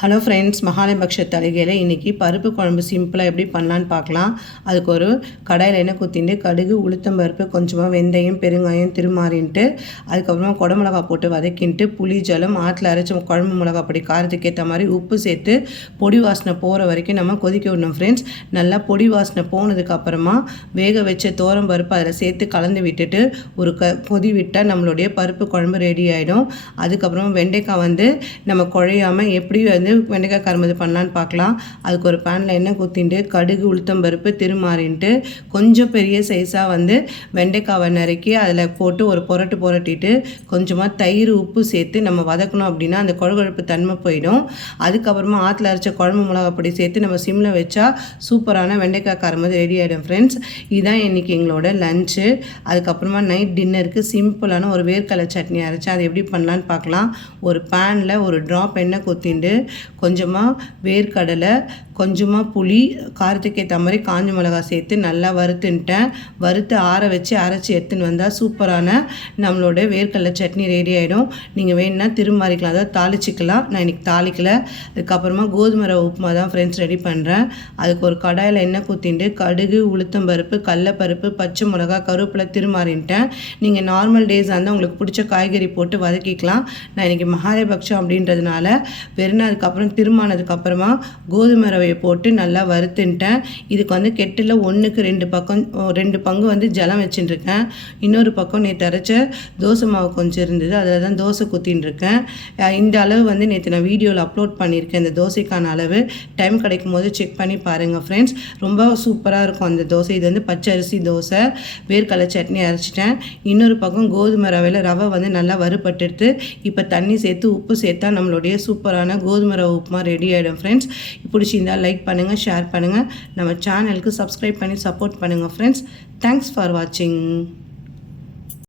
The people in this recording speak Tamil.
ஹலோ ஃப்ரெண்ட்ஸ், மகாலயபக்ஷ தலிகையில் இன்றைக்கி பருப்பு குழம்பு சிம்பிளாக எப்படி பண்ணலான்னு பார்க்கலாம். அதுக்கு ஒரு கடாயில் எண்ணெய் ஊற்றிட்டு கடுகு, உளுத்தம் பருப்பு, கொஞ்சமாக வெந்தயம், பெருங்காயம், திருமாறின்ட்டு அதுக்கப்புறமா குடமிளகா போட்டு வதக்கின்ட்டு புளி ஜலம், ஆற்றில் அரைச்ச குழம்பு மிளகா பொடி, காரத்துக்கு ஏற்ற மாதிரி உப்பு சேர்த்து பொடி வாசனை போகிற வரைக்கும் நம்ம கொதிக்க விடணும் ஃப்ரெண்ட்ஸ். நல்லா பொடி வாசனை போனதுக்கப்புறமா வேக வச்ச தோரம் பருப்பு அதில் சேர்த்து கலந்து விட்டுட்டு ஒரு கொதி விட்டால் நம்மளுடைய பருப்பு குழம்பு ரெடி ஆகிடும். அதுக்கப்புறமா வெண்டைக்காய் நம்ம குழையாமல் எப்படி வெண்டைக்காய் கரும்பு பண்ணலான்னு பார்க்கலாம். அதுக்கு ஒரு பேனில் எண்ணெய் ஊற்றிட்டு கடுகு, உளுத்தம் பருப்பு, திருமாறின்ட்டு கொஞ்சம் பெரிய சைஸாக வெண்டைக்காவை நறுக்கி அதில் போட்டு ஒரு புரட்டிட்டு கொஞ்சமாக தயிர், உப்பு சேர்த்து நம்ம வதக்கணும். அப்படின்னா அந்த குழகுழப்பு தன்மை போயிடும். அதுக்கப்புறமா ஆற்றில் அரைச்ச குழம்பு மிளகா பொடி சேர்த்து நம்ம சிம்மில் வச்சா சூப்பரான வெண்டைக்காய் கரும்பு ரெடி ஆகிடும் ஃப்ரெண்ட்ஸ். இதுதான் இன்றைக்கி எங்களோட லஞ்சு. அதுக்கப்புறமா நைட் டின்னருக்கு சிம்பிளான ஒரு வேர்க்கடலை சட்னி அரைச்சி அதை எப்படி பண்ணலான்னு பார்க்கலாம். ஒரு பேனில் ஒரு ட்ராப் எண்ணெய் ஊற்றிட்டு கொஞ்சமாக வேர்க்கடலை, கொஞ்சமாக புளி, காரத்துக்கு ஏற்ற மாதிரி காஞ்ச மிளகா சேர்த்து நல்லா வறுத்து ஆற வச்சு அரைச்சி எடுத்துன்னு வந்தால் சூப்பரான நம்மளோட வேர்க்கடலை சட்னி ரெடி ஆகிடும். நீங்கள் வேணுன்னா திருமாறிக்கலாம், அதாவது தாளிச்சிக்கலாம். நான் இன்றைக்கி தாளிக்கலை. அதுக்கப்புறமா கோதுமை ரவை உப்புமா தான் ஃப்ரெண்ட்ஸ் ரெடி பண்ணுறேன். அதுக்கு ஒரு கடாயில் எண்ணெய் ஊற்றிட்டு கடுகு, உளுத்தம் பருப்பு, கடலைப்பருப்பு, பச்சை மிளகா, கருவேப்பிலை, திருமாறின்ட்டேன். நீங்கள் நார்மல் டேஸ் இருந்தால் உங்களுக்கு பிடிச்ச காய்கறி போட்டு வதக்கிக்கலாம். நான் இன்றைக்கி மகாலயபக்ஷம் அப்படின்றதுனால வெறும் அதுக்கப்புறம் திருமானதுக்கப்புறமா கோதுமை ரவையை போட்டு நல்லா வறுத்துன்ட்டேன். இதுக்கு கெட்டில் 1க்கு 2 பங்கு ஜலம் வச்சுட்டுருக்கேன். இன்னொரு பக்கம் நேற்று அரைச்ச தோசை மாவு கொஞ்சம் இருந்தது, அதில் தான் தோசை குத்தின்னு இருக்கேன். இந்த அளவு நேற்று நான் வீடியோவில் அப்லோட் பண்ணியிருக்கேன். இந்த தோசைக்கான அளவு டைம் கிடைக்கும் போது செக் பண்ணி பாருங்கள் ஃப்ரெண்ட்ஸ். ரொம்ப சூப்பராக இருக்கும் அந்த தோசை. இது பச்சரிசி தோசை. வேர்க்கடலை சட்னி அரைச்சிட்டேன். இன்னொரு பக்கம் கோதுமை ரவையில் ரவை நல்லா வறுபட்டுடுத்து இப்போ தண்ணி சேர்த்து உப்பு சேர்த்தா நம்மளுடைய சூப்பரான கோதுமை ரவை உப்புமா ரெடி ஆகிடும் ஃப்ரெண்ட்ஸ். பிடிச்சிருந்தால் லைக் பண்ணுங்கள், ஷேர் பண்ணுங்கள், நம்ம சேனலுக்கு சப்ஸ்கிரைப் பண்ணி சப்போர்ட் பண்ணுங்கள் ஃப்ரெண்ட்ஸ். தேங்க்ஸ் ஃபார் வாட்சிங்.